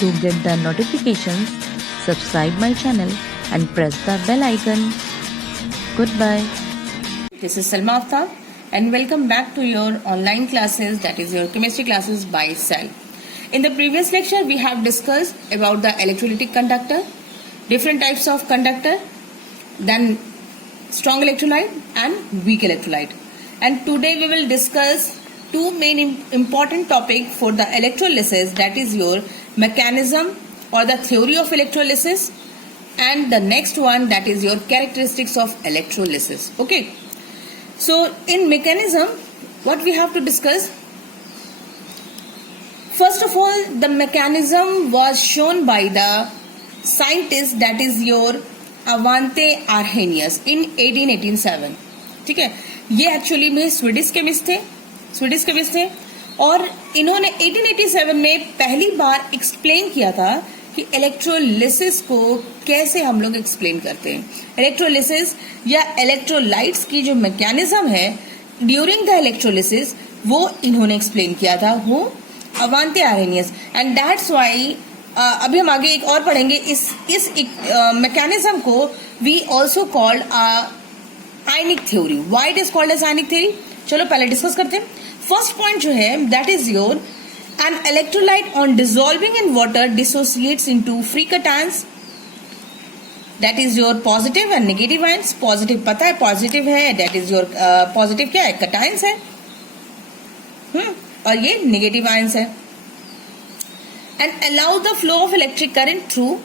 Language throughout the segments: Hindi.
To get the notifications, subscribe my channel and press the bell icon. Goodbye. This is Salma Aftab and welcome back to your online classes, that is your chemistry classes by Cell. In the previous lecture we have discussed about the electrolytic conductor, different types of conductor, then strong electrolyte and weak electrolyte. And today we will discuss two main important topic for the electrolysis, that is your mechanism or the theory of electrolysis, and the next one, that is your characteristics of electrolysis. Okay, so in mechanism what we have to discuss, first of all the mechanism was shown by the scientist, that is your Svante Arrhenius in 1887. ठीक है, ये एक्चुअली में स्वीडिश केमिस्ट थे और इन्होंने 1887 में पहली बार एक्सप्लेन किया था कि इलेक्ट्रोलिसिस को कैसे हम लोग एक्सप्लेन करते हैं. इलेक्ट्रोलिसिस या इलेक्ट्रोलाइट्स की जो मैकेनिज्म है ड्यूरिंग द इलेक्ट्रोलिसिस वो इन्होंने एक्सप्लेन किया था, वो Svante Arrhenius. And that's why अभी हम आगे एक और पढ़ेंगे इस मैकेनिज्म को we also called ionic theory. Why it is called as ionic theory, चलो पहले डिस्कस करते हैं. फर्स्ट पॉइंट जो है that is your an electrolyte on dissolving in water dissociates into free cations, that is your positive and negative ions. Positive पता है पॉजिटिव है, दैट इज योर पॉजिटिव क्या है, कटायंस है, और ये नेगेटिव आयंस है. And allow the flow of electric current through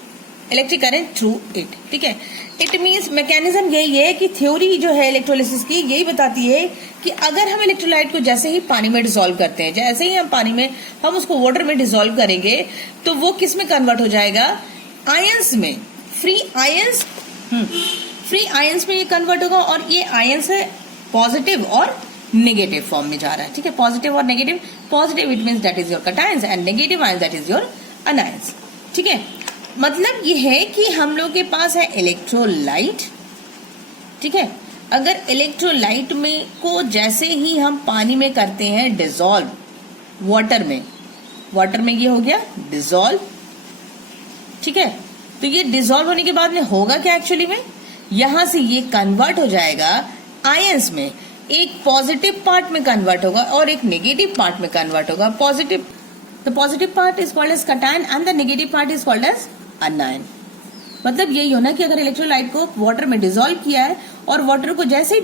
it. ठीक है, इट मीन्स मैकेनिज्म यही है कि थ्योरी जो है इलेक्ट्रोलिसिस की यही बताती है कि अगर हम इलेक्ट्रोलाइट को जैसे ही पानी में डिसॉल्व करते हैं, जैसे ही हम पानी में हम उसको वाटर में डिसॉल्व करेंगे तो वो किस में कन्वर्ट हो जाएगा, आयंस में, फ्री आयंस में ये कन्वर्ट होगा. और ये आयंस है पॉजिटिव और नेगेटिव फॉर्म में जा रहा है. ठीक है, पॉजिटिव और negative. Positive it means that is your cations and negative ions that is your anions. ठीक है, मतलब ये है कि हम लोग के पास है इलेक्ट्रोलाइट. ठीक है, अगर इलेक्ट्रोलाइट में को जैसे ही हम पानी में करते हैं डिसॉल्व, वाटर में ये हो गया डिसॉल्व. ठीक है, तो ये डिसॉल्व होने के बाद में होगा क्या, एक्चुअली में यहां से ये कन्वर्ट हो जाएगा आयंस में. एक पॉजिटिव पार्ट में कन्वर्ट होगा और एक नेगेटिव पार्ट में कन्वर्ट होगा. The positive part is called as cation and the negative part is called as anion. मतलब यही होना कि अगर इलेक्ट्रोलाइट को वाटर में डिसॉल्व किया है और वाटर में जैसे ही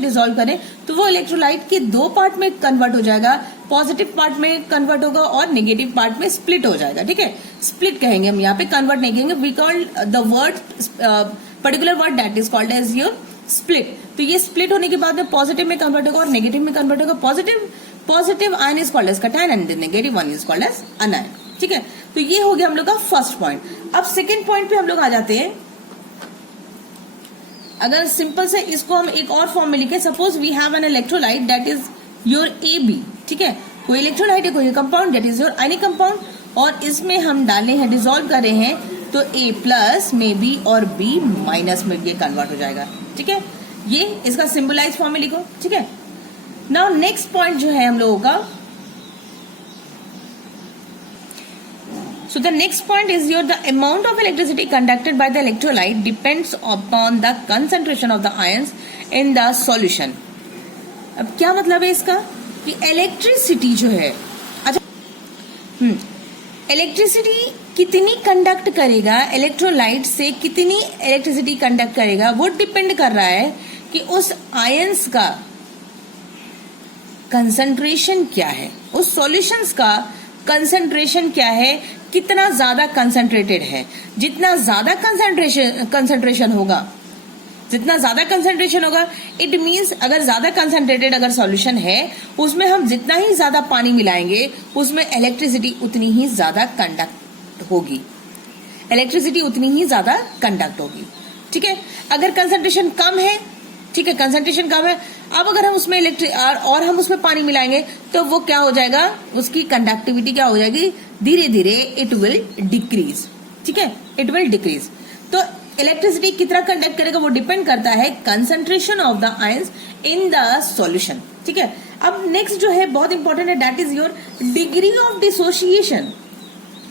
डिसॉल्व करें तो वो इलेक्ट्रोलाइट के दो पार्ट में कन्वर्ट हो जाएगा. पॉजिटिव पार्ट में कन्वर्ट होगा और नेगेटिव पार्ट में स्प्लिट हो जाएगा. ठीक है, स्प्लिट कहेंगे हम, यहाँ पे कन्वर्ट नहीं कहेंगे. We call the word particular word that is called as your split. तो ये स्प्लिट होने के बाद में पॉजिटिव में कन्वर्ट होगा और नेगेटिव में कन्वर्ट होगा. Positive ion is called as cation and the negative one is called as anion. ठीक है, तो ये हो गया हम लोग का फर्स्ट पॉइंट. अब सेकंड पॉइंट पे हम लोग आ जाते हैं. अगर सिंपल से इसको हम एक और फॉर्म में लिखे, suppose we have an electrolyte that is your AB. ठीक है, कोई इलेक्ट्रोलाइट है, कोई compound that is your ionic compound, और इसमें हम डाले हैं, डिसॉल्व कर रहे हैं, तो A प्लस में B और B माइनस में ये कन्वर्ट हो जाएगा. ठीक है, ये इसका सिंबलाइज फॉर्म में लिखो. ठीक है, नाउ नेक्स्ट पॉइंट जो है हम लोगों का, so the next point is the amount of electricity conducted by the electrolyte depends upon the concentration of the ions in the solution. अब क्या मतलब है इसका कि इलेक्ट्रिसिटी जो है, अच्छा इलेक्ट्रिसिटी कितनी कंडक्ट करेगा, इलेक्ट्रोलाइट से कितनी इलेक्ट्रिसिटी कंडक्ट करेगा, वो डिपेंड कर रहा है कि उस आयंस का कंसंट्रेशन क्या है, उस सॉल्यूशंस का कंसंट्रेशन क्या है, कितना ज्यादा कंसंट्रेटेड है. जितना ज्यादा कंसंट्रेशन होगा इट मीन्स अगर ज्यादा कंसंट्रेटेड अगर सॉल्यूशन है उसमें हम जितना ही ज्यादा पानी मिलाएंगे उसमें इलेक्ट्रिसिटी उतनी ही ज्यादा कंडक्ट होगी. ठीक है, अगर कंसंट्रेशन कम है, ठीक है, कंसंट्रेशन कम है, अब अगर हम उसमें और हम उसमें पानी मिलाएंगे तो वो क्या हो जाएगा, उसकी कंडक्टिविटी क्या हो जाएगी, धीरे धीरे इट विल डिक्रीज. ठीक है, इट विल डिक्रीज. तो इलेक्ट्रिसिटी कितना कंडक्ट करेगा वो डिपेंड करता है concentration of the ions in the solution. ठीक है, अब नेक्स्ट जो है बहुत इंपॉर्टेंट है, that is your degree of dissociation.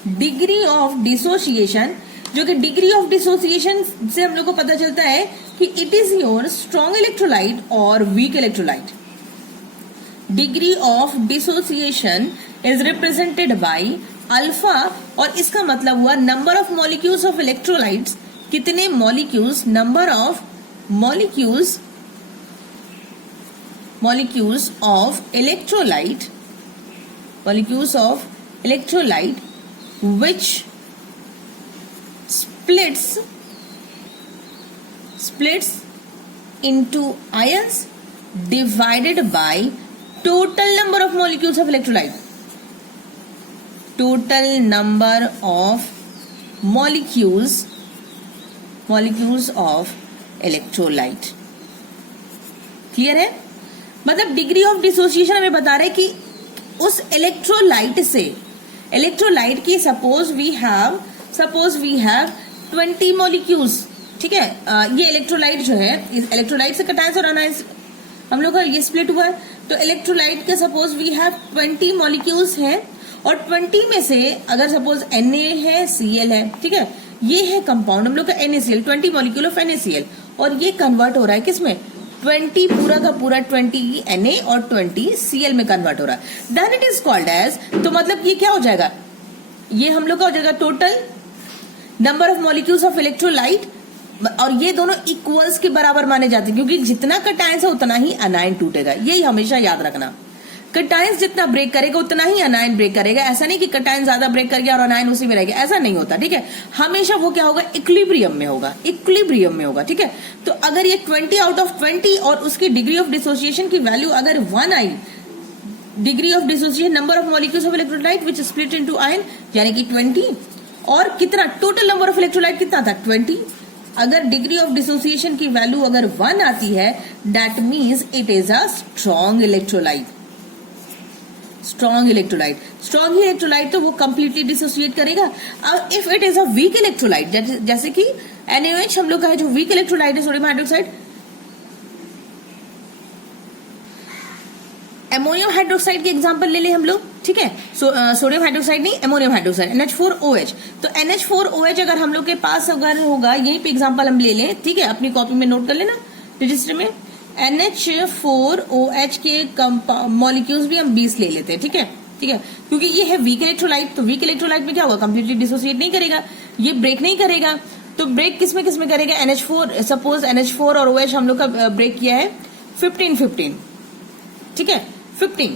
Degree of dissociation, जो कि डिग्री ऑफ डिसोसिएशन से हम लोग को पता चलता है कि it is your strong electrolyte और weak electrolyte. Degree of dissociation is represented by alpha, और इसका मतलब हुआ number of molecules of electrolytes, कितने molecules, number of molecules of electrolyte, molecules of electrolyte which splits into ions divided by total number of molecules of electrolyte, total number of molecules of electrolyte। Clear है? मतलब डिग्री ऑफ डिसोसिएशन हमें बता रहे कि उस इलेक्ट्रोलाइट से, इलेक्ट्रोलाइट की सपोज वी हैव 20 मॉलिक्यूल्स, ठीक है। ये इलेक्ट्रोलाइट जो है, इलेक्ट्रोलाइट से कटायंस और अनायंस हम लोग का ये स्प्लिट हुआ है, तो इलेक्ट्रोलाइट के सपोज वी हैव 20 मॉलिक्यूल्स हैं, और 20 में से अगर सपोज Na है, Cl है, ठीक है, ये है कंपाउंड हम लोग का NaCl, 20 मॉलिक्यूल ऑफ NaCl, और ये कन्वर्ट हो रहा है किसमें, 20 पूरा का पूरा 20 Na और 20 Cl में कन्वर्ट हो रहा है, then it is called as, तो मतलब ये क्या हो जाएगा, ये हम लोग का हो जाएगा total number of molecules of electrolyte, और ये दोनों इक्वल्स के बराबर माने जाते हैं, क्योंकि जितना कटायंस है उतना ही अनायन टूटेगा, यही हमेशा याद रखना। कटायंस जितना ब्रेक करेगा उतना ही अनायन ब्रेक करेगा, ऐसा नहीं कि कटायन ज्यादा ब्रेक कर गया और अनायन उसी में रहेगा, ऐसा नहीं होता, ठीक है। हमेशा वो क्या होगा, इक्विलिब्रियम में होगा, इक्विलिब्रियम में होगा, ठीक है। तो अगर ये 20 आउट ऑफ 20 और उसकी डिग्री ऑफ डिसोसिएशन की वैल्यू अगर 1 आई, degree of dissociation number of molecules of electrolyte which split into ion, यानी कि 20, और कितना टोटल नंबर ऑफ इलेक्ट्रोलाइट कितना था, 20। अगर डिग्री ऑफ डिसोसिएशन की वैल्यू अगर 1 आती है, that means it is a strong electrolyte. Strong electrolyte तो वो कंप्लीटली डिसोसिएट करेगा। अब if it is a weak electrolyte, जैसे कि NaOH हम लोग का है जो वीक इलेक्ट्रोलाइट है, सोडियम हाइड्रोक्साइड, अमोनियम हाइड्रोक्साइड के एग्जांपल ले ले हम लोग, ठीक है। सोडियम हाइड्रोक्साइड नहीं, अमोनियम हाइड्रोक्साइड, NH4OH। तो NH4OH अगर हम लोग के पास अगर होगा, यहीं पे एग्जांपल हम ले लें, ठीक है, अपनी कॉपी में नोट कर लेना रजिस्टर में, NH4OH के मॉलिक्यूल्स भी हम 20 ले लेते हैं, ठीक है, क्योंकि ये है वीक इलेक्ट्रोलाइट, तो वीक इलेक्ट्रोलाइट में क्या होगा, कंप्लीटली डिसोसिएट नहीं करेगा, ये ब्रेक नहीं करेगा, तो ब्रेक किसमें करेगा, NH4, सपोज NH4 और OH हम लोग का ब्रेक किया है 15, ठीक है, 15,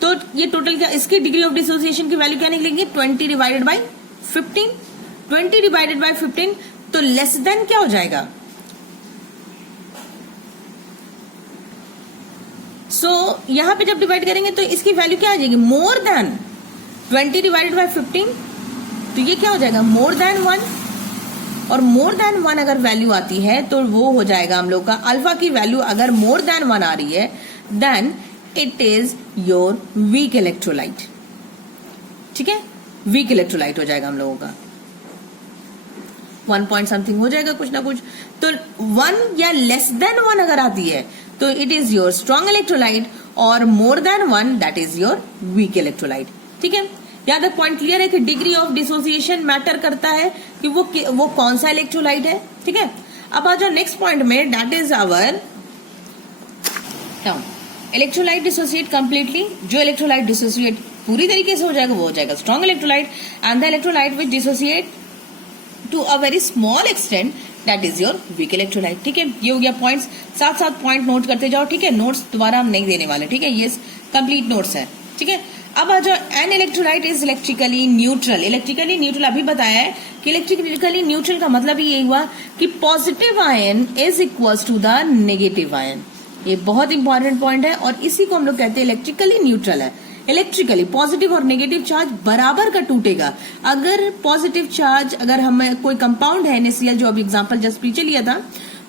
तो ये टोटल क्या, इसकी डिग्री ऑफ डिसोसिएशन की वैल्यू क्या निकलेगी, 20 डिवाइडेड बाई 15, 20 डिवाइडेड बाई 15, तो लेस देन क्या हो जाएगा, यहां पे जब डिवाइड करेंगे तो इसकी वैल्यू क्या आ जाएगी, मोर देन 20 डिवाइडेड बाई 15, तो ये क्या हो जाएगा, मोर देन 1, और मोर देन 1 अगर वैल्यू आती है तो वो हो जाएगा हम लोग का, अल्फा की वैल्यू अगर मोर देन 1 आ रही है, then it is your weak electrolyte, ठीक है, वीक इलेक्ट्रोलाइट हो जाएगा हम लोगों का, 1 पॉइंट समथिंग हो जाएगा कुछ ना कुछ। तो 1 या लेस देन 1 अगर आती है तो it is your strong electrolyte, और more than 1 that is your weak electrolyte, ठीक है। यहाँ तक पॉइंट क्लियर है कि डिग्री ऑफ डिसोसिएशन मैटर करता है कि वो कौन सा इलेक्ट्रोलाइट है, ठीक है। अब आ जाओ नेक्स्ट पॉइंट में, that is our electrolyte dissociate completely, जो इलेक्ट्रोलाइट डिसोसिएट पूरी तरीके से हो जाएगा वो हो जाएगा strong electrolyte, and the electrolyte which dissociate to a very small extent that is your weak electrolyte, ठीक है। ये हो गया पॉइंट्स, साथ पॉइंट नोट करते जाओ, ठीक है, नोट्स दोबारा हम नहीं देने वाले, ठीक है, ये कंप्लीट नोट्स है, ठीक है। अब आ जाओ, an electrolyte is electrically neutral अभी बताया है कि इलेक्ट्रिकली न्यूट्रल का मतलब ये हुआ कि positive ion is equals to the negative ion, ये बहुत इंपॉर्टेंट पॉइंट है, और इसी को हम लोग कहते हैं इलेक्ट्रिकली न्यूट्रल है। इलेक्ट्रिकली पॉजिटिव और नेगेटिव चार्ज बराबर का टूटेगा। अगर पॉजिटिव चार्ज, अगर हमें कोई कंपाउंड है NaCl, जो अभी एग्जांपल जस्ट पीछे लिया था,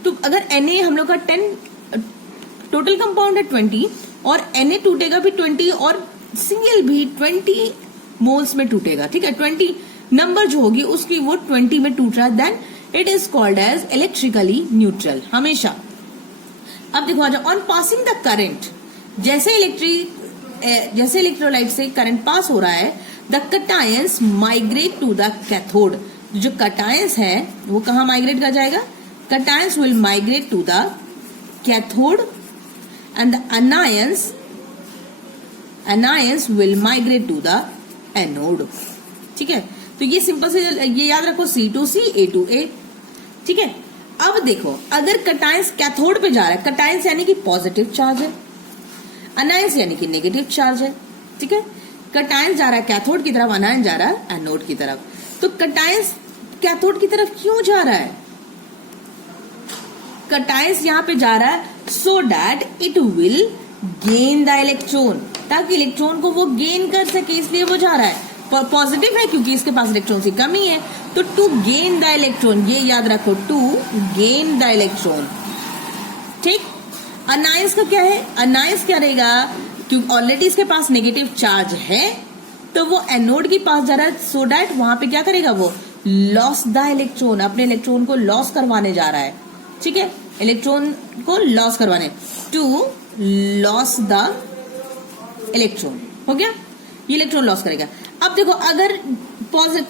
तो अगर Na हम लोग का 10 टोटल कंपाउंड है 20, और Na टूटेगा भी 20, और Cl भी 20 मोल्स में टूटेगा, ठीक है, 20 नंबर जो होगी उसकी वो 20 में टूट रहा है, then it is called as electrically neutral हमेशा। अब देखो आ जाओ, ऑन पासिंग द करंट, जैसे इलेक्ट्रोलाइट से करंट पास हो रहा है the cations migrate to the cathode. जो कटायंस है वो कहाँ माइग्रेट कर जाएगा? Cations will migrate to the cathode and the anions will migrate to the anode। ठीक है, तो ये सिंपल से ये याद रखो, C2C A2A। ठीक है, अब देखो अगर कटायंस कैथोड पे जा रहा है, कटायंस यानी कि पॉजिटिव चार्ज है, अनायंस यानी कि नेगेटिव चार्ज है। ठीक है, कटायंस जा रहा है कैथोड की तरफ, अनायंस जा रहा है एनोड की तरफ। तो कटायंस कैथोड की तरफ क्यों जा रहा है? कटायंस यहां पे जा रहा है so that it will gain the electron, ताकि इलेक्ट्रॉन को वो गेन कर सके, इसलिए वो जा रहा है। पॉजिटिव है क्योंकि इसके पास इलेक्ट्रॉन की कमी है, तो टू गेन द इलेक्ट्रॉन, ये याद रखो, टू गेन द इलेक्ट्रॉन। ठीक, अनायंस का क्या है? अनायंस क्या रहेगा? क्योंकि ऑलरेडी इसके पास नेगेटिव चार्ज है, तो वो एनोड के पास जा रहा है, सो दैट वहां पे क्या करेगा? वो लॉस द इलेक्ट्रॉन, अपने इलेक्ट्रॉन को लॉस करवाने जा रहा है। ठीक है, इलेक्ट्रॉन को लॉस करवाने, टू लॉस द इलेक्ट्रॉन। हो गया, ये इलेक्ट्रॉन लॉस करेगा। अब देखो अगर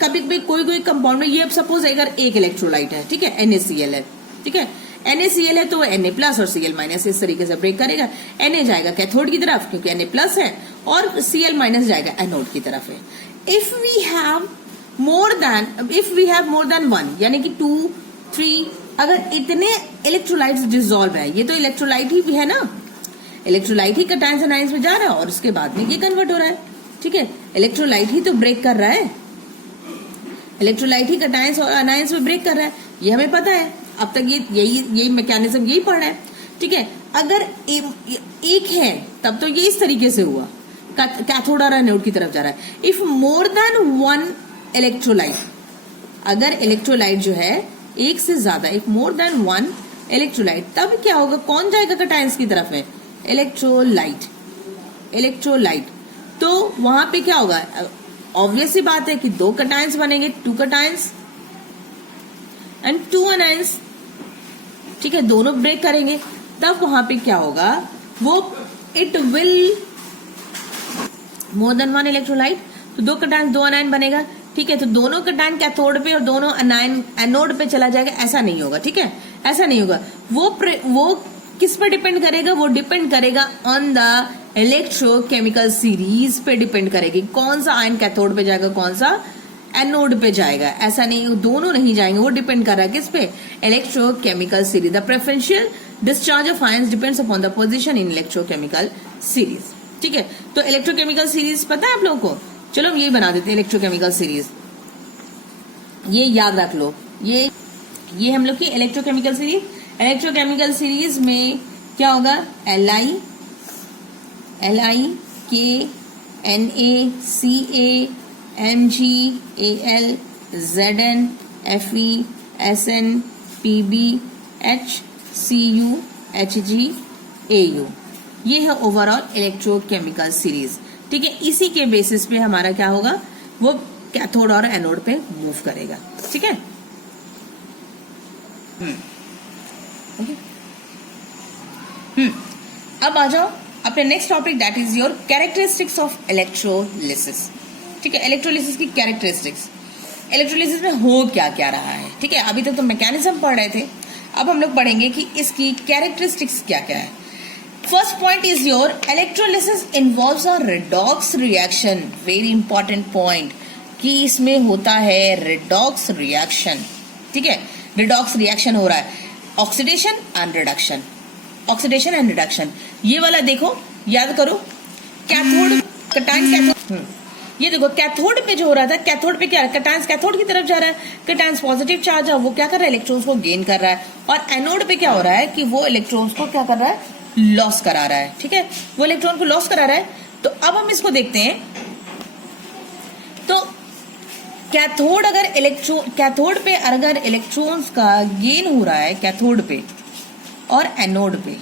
कभी कभी कोई कंपाउंड में, ये अब सपोज अगर एक इलेक्ट्रोलाइट है, ठीक है, NaCl है, ठीक है, NaCl है तो Na+ और Cl- इस तरीके से ब्रेक करेगा। Na जाएगा कैथोड की तरफ क्योंकि Na+ है, और Cl- जाएगा एनोड की तरफ है। If we have more than one, यानी कि 2, 3, अगर इतने इलेक्ट्रोलाइट्स डिसॉल्व है, ये तो इलेक्ट्रोलाइट ही भी है ना, इलेक्ट्रोलाइट ही कटायंस अनायंस में जा रहा है और उसके बाद में ये कन्वर्ट हो रहा है। ठीक है, इलेक्ट्रोलाइट ही तो ब्रेक कर रहा है, इलेक्ट्रोलाइट ही कटायंस और अनायंस में ब्रेक कर रहा है, ये हमें पता है। अब तक यही मैकेनिज्म यही पढ़ रहा है। ठीक है, अगर एक है तब तो ये इस तरीके से हुआ, कैथोड और एनोड की तरफ जा रहा है। If more than one electrolyte, अगर इलेक्ट्रोलाइट जो है एक से ज्यादा, if more than one electrolyte, तब क्या होगा? कौन जाएगा कटायंस की तरफ में? इलेक्ट्रोलाइट। तो वहां पे क्या होगा? ऑब्वियस सी बात है कि 2 कटायंस बनेंगे, 2 कटायंस एंड 2 अनायंस। ठीक है, दोनों ब्रेक करेंगे, तब वहां पे क्या होगा? वो it will more than one electrolyte, तो 2 कटायंस 2 अनायन बनेगा। ठीक है, तो दोनों कटायन कैथोड पे और दोनों अनायन एनोड पे चला जाएगा, ऐसा नहीं होगा। ठीक है, ऐसा नहीं होगा। वो किस पर डिपेंड करेगा? वो डिपेंड करेगा ऑन द इलेक्ट्रोकेमिकल सीरीज पे डिपेंड करेगी, कौन सा आयन कैथोड पे जाएगा, कौन सा एनोड पे जाएगा। ऐसा नहीं, दोनों नहीं जाएंगे, वो डिपेंड कर रहा है किस पे? Electrochemical series. The preferential discharge of ions depends upon the position in electrochemical series. ठीक है, तो इलेक्ट्रोकेमिकल सीरीज पता है आप लोगों को? चलो हम ये बना देते हैं इलेक्ट्रोकेमिकल सीरीज, ये याद रख लो। ये हम लोग की इलेक्ट्रोकेमिकल सीरीज। इलेक्ट्रोकेमिकल सीरीज में क्या होगा? Li K Na Ca Mg Al Zn Fe Sn Pb HCu Hg Au, ये है ओवरऑल इलेक्ट्रोकेमिकल सीरीज। ठीक है, इसी के बेसिस पे हमारा क्या होगा? वो कैथोड और एनोड पे मूव करेगा। ठीक है, अब आ जाओ अपने next topic, that is your characteristics of electrolysis. ठीक है, इलेक्ट्रोलिसिस की कैरेक्टरिस्टिक्स, इलेक्ट्रोलिसिस में हो क्या क्या रहा है। ठीक है, अभी तक तो मैकेनिज्म पढ़ रहे थे, अब हम लोग पढ़ेंगे कि इसकी कैरेक्टरिस्टिक्स क्या क्या है। First point is your electrolysis involves a redox reaction. Very important point कि इसमें होता है रिडॉक्स रिएक्शन। ठीक है, रिडॉक्स रिएक्शन हो रहा है, oxidation and reduction, oxidation and reduction. ये वाला देखो, याद करो, कैथोड कटायंस कैथोड, ये देखो कैथोड पे जो हो रहा था, कैथोड पे क्या है? कटायंस कैथोड की तरफ जा रहा है, कटायंस पॉजिटिव चार्ज है, वो क्या कर रहा है? इलेक्ट्रॉन्स को गेन कर रहा है। और एनोड पे क्या हो रहा है कि वो इलेक्ट्रॉन्स को क्या कर रहा है? लॉस करा रहा है। ठीक है, वो इलेक्ट्रॉन को लॉस करा रहा है। तो अब हम इसको देखते हैं, तो कैथोड पे अगर इलेक्ट्रॉन्स का गेन हो रहा है कैथोड पे और एनोड पे,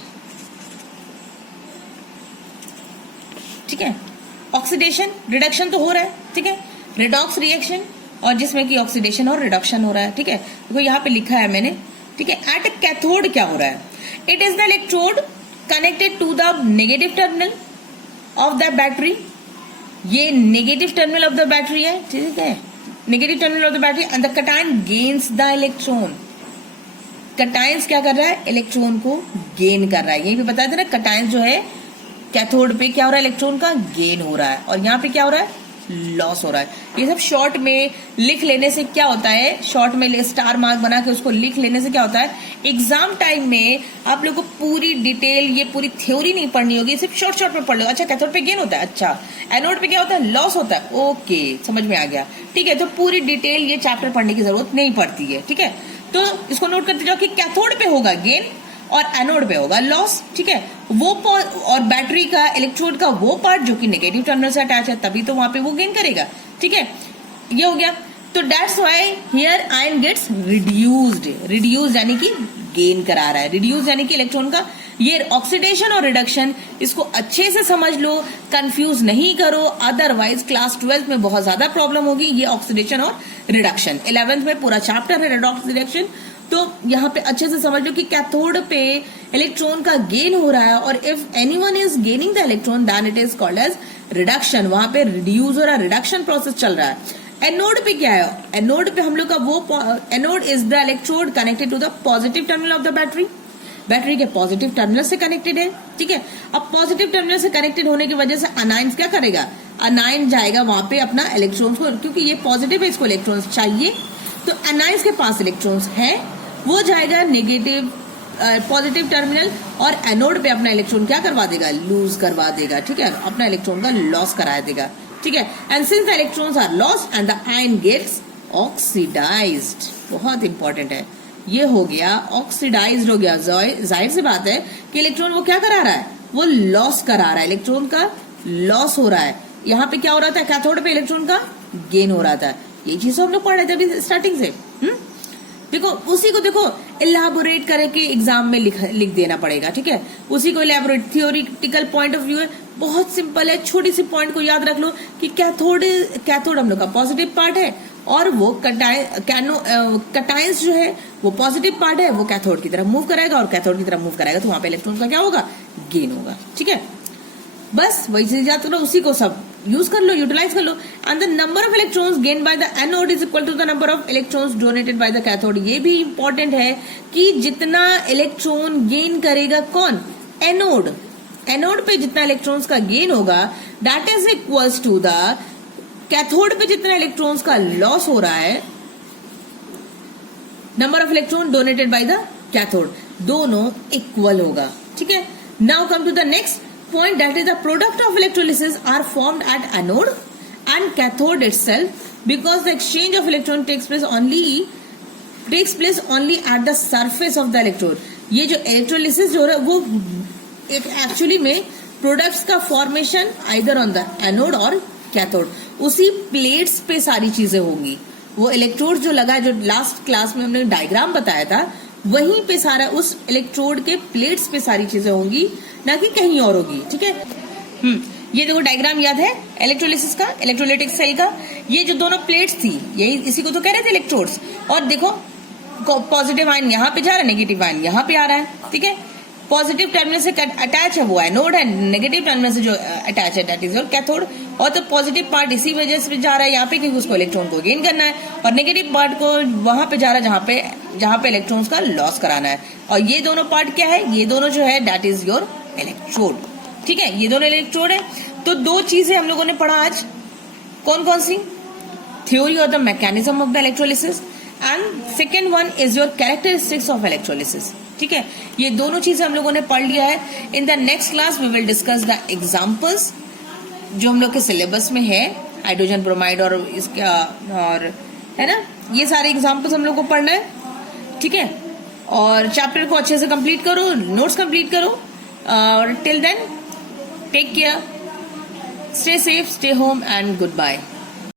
ठीक है, ऑक्सीडेशन रिडक्शन तो हो रहा है। ठीक है, रिडॉक्स रिएक्शन, और जिसमें कि ऑक्सीडेशन और रिडक्शन हो रहा है। ठीक है, देखो यहाँ पे लिखा है मैंने। ठीक है, एट ए कैथोड क्या हो रहा है? It is the electrode connected to the negative terminal of the battery ये negative terminal of the battery है, ठीक है, negative terminal of the battery and the cation gains the electron. Cations क्या कर रहा है, इलेक्ट्रॉन को गेन कर रहा है। ये भी बताया था ना, कैटायंस जो है कैथोड पे क्या हो रहा है, इलेक्ट्रॉन का गेन हो रहा है, और यहाँ पे क्या हो रहा है, लॉस हो रहा है। ये सब शॉर्ट में लिख लेने से क्या होता है, शॉर्ट में स्टार मार्क बना के उसको लिख लेने से क्या होता है, एग्जाम टाइम में आप लोगों को पूरी डिटेल, ये पूरी थ्योरी नहीं पढ़नी होगी, सिर्फ शॉर्ट शॉर्ट में पढ़ लो। अच्छा कैथोड पे गेन होता है, अच्छा एनोड पे क्या होता है, लॉस होता है, ओके समझ में आ गया, ठीक है। तो पूरी डिटेल ये चैप्टर पढ़ने की जरूरत नहीं पड़ती है, ठीक है। तो इसको नोट करते जाओ कि कैथोड पे होगा गेन और एनोड पे होगा लॉस, ठीक है। वो और बैटरी का, इलेक्ट्रोड का वो पार्ट जो कि नेगेटिव टर्मिनल से अटैच है, तभी तो वहां पे वो गेन करेगा, ठीक है। ये हो गया। तो that's why here ion gets reduced. Reduce यानी कि गेन करा रहा है, रिड्यूस यानी कि इलेक्ट्रॉन का, ये ऑक्सीडेशन और रिडक्शन, इसको अच्छे से समझ लो, कंफ्यूज नहीं करो, अदरवाइज क्लास 12th में बहुत ज्यादा प्रॉब्लम होगी। ये ऑक्सीडेशन और रिडक्शन 11th में पूरा चैप्टर है रेडॉक्स रिडक्शन। तो यहाँ पे अच्छे से समझ लो कि कैथोड पे इलेक्ट्रॉन का गेन हो रहा है, और if anyone is gaining the electron then it is called as reduction. वहां पे रिड्यूस हो रहा है, रिडक्शन प्रोसेस चल रहा है। एनोड पे क्या है, एनोड पे हम लोग का वो, anode is the electrode connected to the positive terminal of the battery. Battery के पॉजिटिव टर्मिनल से कनेक्टेड है, ठीक है। अब पॉजिटिव टर्मिनल से कनेक्टेड होने की वजह से अनायंस क्या करेगा, अनायन जाएगा वहां पे अपना इलेक्ट्रॉन्स को, क्योंकि ये पॉजिटिव है इसको इलेक्ट्रॉन्स चाहिए, तो अनायंस के पास इलेक्ट्रॉन्स है, वो जाएगा नेगेटिव पॉजिटिव टर्मिनल, और एनोड पे अपना इलेक्ट्रॉन क्या करवा देगा, लूज करवा देगा, ठीक है, अपना इलेक्ट्रॉन का लॉस करा देगा, ठीक है। And since the electrons are lost and the ion gets oxidized, बहुत इंपॉर्टेंट है, ये हो गया ऑक्सीडाइज्ड हो गया। जाहिर सी बात है कि इलेक्ट्रॉन वो क्या करा रहा है, वो लॉस करा रहा है, इलेक्ट्रॉन का लॉस हो रहा है। यहाँ पे क्या हो रहा था, कैथोड पे इलेक्ट्रॉन का गेन हो रहा था। ये चीज हम लोग पढ़ रहे थे अभी स्टार्टिंग से। देखो उसी को देखो इलाबोरेट करके एग्जाम में लिख देना पड़ेगा, ठीक है। उसी को elaborate theoretical point of view है, बहुत सिंपल है, छोटी सी पॉइंट को याद रख लो कि कैथोड हम लोग का पॉजिटिव पार्ट है, और वो कैटायंस जो है वो पॉजिटिव पार्ट है, वो कैथोड की तरफ मूव कराएगा, और कैथोड की तरफ मूव कराएगा तो वहां पे इलेक्ट्रॉन का क्या होगा, गेन होगा, ठीक है। बस वही चीज याद करो, उसी को सब यूज कर लो, यूटिलाइज कर लो। And the number of electrons gain by the anode is equal to the number of electrons donated by the cathode. ये भी इंपॉर्टेंट है कि जितना इलेक्ट्रॉन गेन करेगा कौन, एनोड, एनोड पे जितना इलेक्ट्रॉन्स का गेन होगा that is equals to the cathode पे जितना इलेक्ट्रॉन्स का लॉस हो रहा है, number of electron donated by the cathode, दोनों इक्वल होगा, ठीक है। Now come to the next point, that is the product of electrolysis are formed at anode and cathode itself, because the exchange of electron takes place only at the surface of the electrode। ये जो electrolysis जो है वो एक्चुअली में प्रोडक्ट्स का formation either on the anode और कैथोड, उसी प्लेट्स पे सारी चीजें होंगी। वो इलेक्ट्रोड जो लगा है, जो लास्ट क्लास में हमने डायग्राम बताया था, वहीं पे सारा उस इलेक्ट्रोड के प्लेट्स पे सारी चीजें होंगी, ना कि कहीं और होगी, ठीक है। ये देखो डायग्राम याद है इलेक्ट्रोलिसिस का, इलेक्ट्रोलाइटिक सेल का, ये जो दोनों प्लेट्स थी यही इसी को तो कह रहे थे इलेक्ट्रोड्स। और देखो पॉजिटिव आयन यहाँ पे जा रहा है, नेगेटिव आयन यहाँ पे आ रहा है, ठीक है। पॉजिटिव टर्मिनल से अटैच है वो एनोड है, नेगेटिव टर्मिनल से जो अटैच है दैट इज योर कैथोड। और तो पॉजिटिव पार्ट इसी वजह से जा रहा है यहाँ पे क्योंकि उसको इलेक्ट्रॉन को गेन करना है, और नेगेटिव पार्ट को वहां पे जा रहा है जहां पे इलेक्ट्रॉन्स का लॉस कराना है। और ये दोनों पार्ट क्या है, ये दोनों जो है दैट इज योर इलेक्ट्रोड, ठीक है। ये दोनों इलेक्ट्रोड है। तो दो चीजें हम लोगों ने पढ़ा आज, कौन कौन सी, theory of the mechanism of the electrolysis and second one is your characteristics of electrolysis, ठीक है। ये दोनों चीजें हम लोगों ने पढ़ लिया है। In the next class we will discuss the examples जो हम लोग के सिलेबस में है, हाइड्रोजन ब्रोमाइड और इसका, और है ना, ये सारे एग्जाम्पल्स हम लोग को पढ़ना है, ठीक है। और चैप्टर को अच्छे से कंप्लीट करो, नोट्स कंप्लीट करो, और till then take care, stay safe, stay home and good bye.